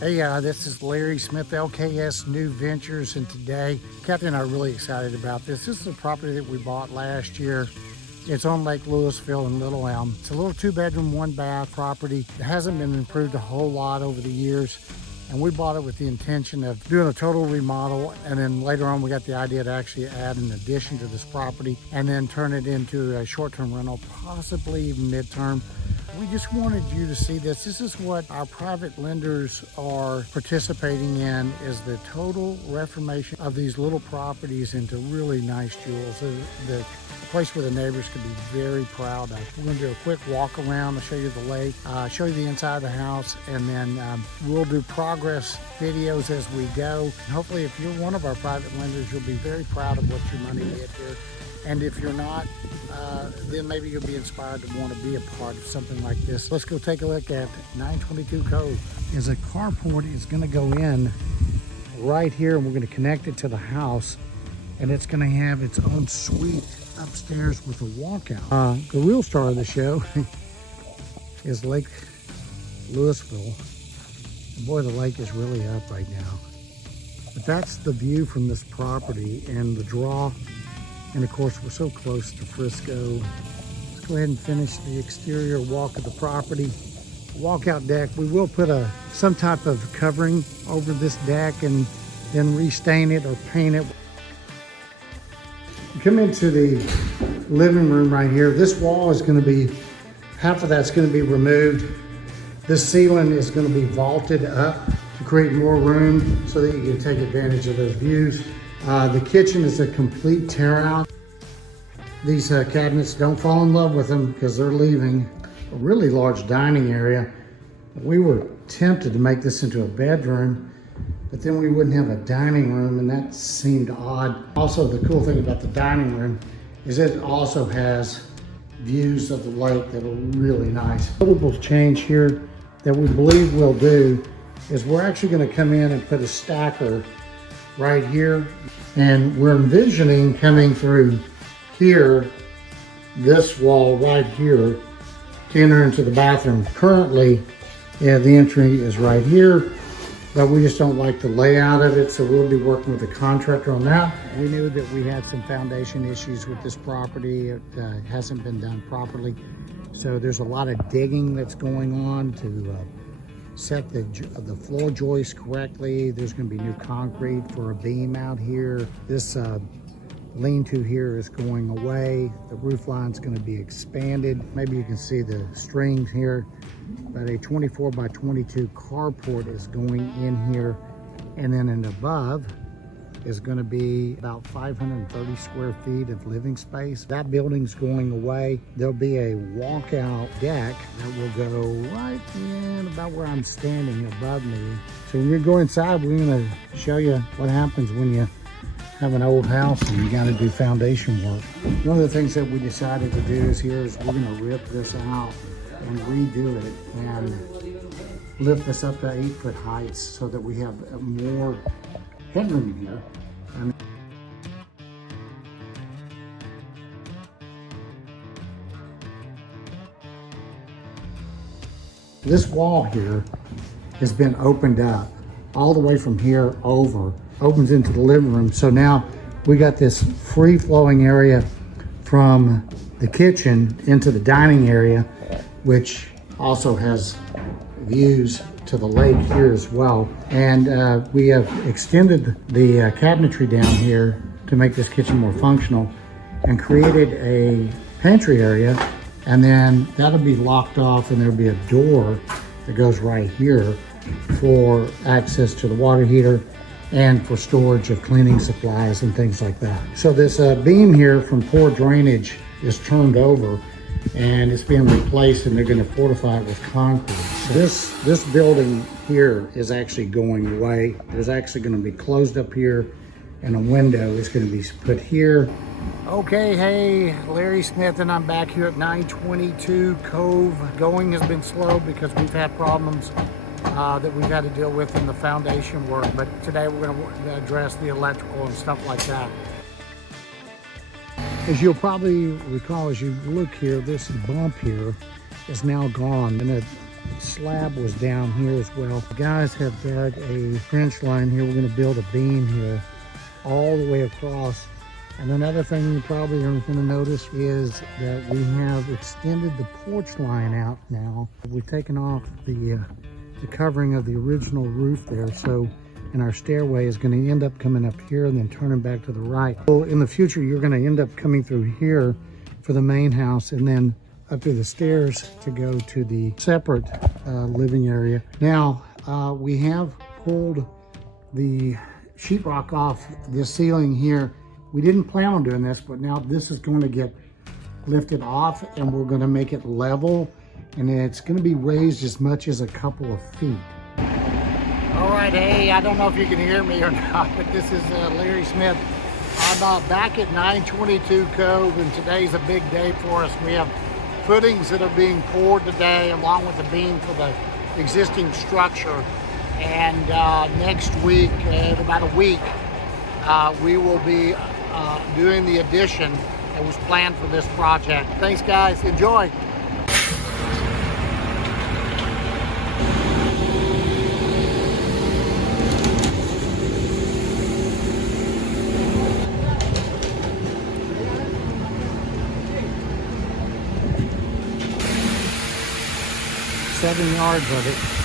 Hey, this is Larry Smith, LKS New Ventures, and today, Kathy and I are really excited about this. This is a property that we bought last year. It's on Lake Lewisville in Little Elm. It's a little 2-bedroom, 1-bath property. It hasn't been improved a whole lot over the years, and we bought it with the intention of doing a total remodel, and then later on we got the idea to actually add an addition to this property and then turn it into a short-term rental, possibly even mid-term. We just wanted you to see this. This is what our private lenders are participating in, is the total reformation of these little properties into really nice jewels. The place where the neighbors could be very proud of. We're going to do a quick walk around. I'll show you the lake, show you the inside of the house, and then we'll do progress videos as we go. And hopefully, if you're one of our private lenders, you'll be very proud of what your money did here. And if you're not, then maybe you'll be inspired to want to be a part of something like this. Let's go take a look at 922 Cove. Is a carport is going to go in right here, and we're going to connect it to the house, and it's going to have its own suite upstairs with a walkout. The real star of the show is Lake Lewisville. Boy, the lake is really up right now. But that's the view from this property and the draw. And of course, we're so close to Frisco. Let's go ahead and finish the exterior walk of the property. Walkout deck. We will put some type of covering over this deck and then restain it or paint it. Come into the living room right here. This wall is going to be, half of that's going to be removed. This ceiling is going to be vaulted up to create more room so that you can take advantage of those views. The kitchen is a complete tear out. These cabinets, don't fall in love with them because they're leaving. A really large dining area. We were tempted to make this into a bedroom, but then we wouldn't have a dining room, and that seemed odd. Also, the cool thing about the dining room is it also has views of the lake that are really nice. Notable change here that we believe we'll do is we're actually going to come in and put a stacker right here, and we're envisioning coming through here, this wall right here, to enter into the bathroom. Currently, the entry is right here, but we just don't like the layout of it, so we'll be working with the contractor on that. We knew that we had some foundation issues with this property. It hasn't been done properly, so there's a lot of digging that's going on to set the floor joist correctly. There's going to be new concrete for a beam out here. This lean-to here is going away. The roof line's going to be expanded. Maybe you can see the strings here, but a 24 by 22 carport is going in here, and then in above is going to be about 530 square feet of living space. That building's going away. There'll be a walkout deck that will go right in about where I'm standing above me. So when you go inside, we're going to show you what happens when you have an old house and you got to do foundation work. One of the things that we decided to do is we're going to rip this out and redo it and lift this up to 8-foot heights so that we have more headroom here. This wall here has been opened up all the way from here over, opens into the living room. So now we got this free flowing area from the kitchen into the dining area, which also has views to the lake here as well. And we have extended the cabinetry down here to make this kitchen more functional and created a pantry area, and then that'll be locked off, and there'll be a door that goes right here for access to the water heater and for storage of cleaning supplies and things like that. So this beam here from poor drainage is turned over and it's being replaced, and they're going to fortify it with concrete. So this building here is actually going away. There's actually going to be closed up here, and a window is going to be put here. Okay, hey, Larry Smith, and I'm back here at 922 Cove. Going has been slow because we've had problems that we've had to deal with in the foundation work, but today we're going to address the electrical and stuff like that. As you'll probably recall, as you look here, this bump here is now gone, and slab was down here as well. The guys have dug a trench line here. We're going to build a beam here all the way across. And another thing you probably are going to notice is that we have extended the porch line out now. We've taken off the covering of the original roof there, so and our stairway is going to end up coming up here and then turning back to the right. So in the future, you're going to end up coming through here for the main house and then up to the stairs to go to the separate living area. Now, we have pulled the sheetrock off this ceiling here. We didn't plan on doing this, but now this is going to get lifted off and we're going to make it level, and it's going to be raised as much as a couple of feet. All right, hey, I don't know if you can hear me or not, but this is Larry Smith. I'm back at 922 Cove, and today's a big day for us. We have footings that are being poured today, along with the beam for the existing structure. And next week, in about a week, we will be doing the addition that was planned for this project. Thanks, guys. Enjoy. Seven yards of it.